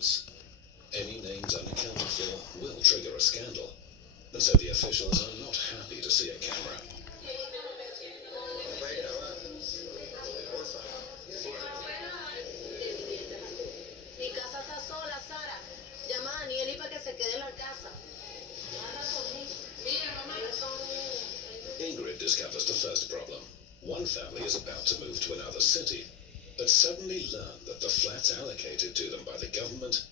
evidence. Any names unaccounted for will trigger a scandal, and so the officials are not happy to see a camera. Mi casa está sola, Sara. Llama a Daniel y para que se quede en la casa. Ingrid discovers the first problem. One family is about to move to another city, but suddenly learn that the flats allocated to them by the government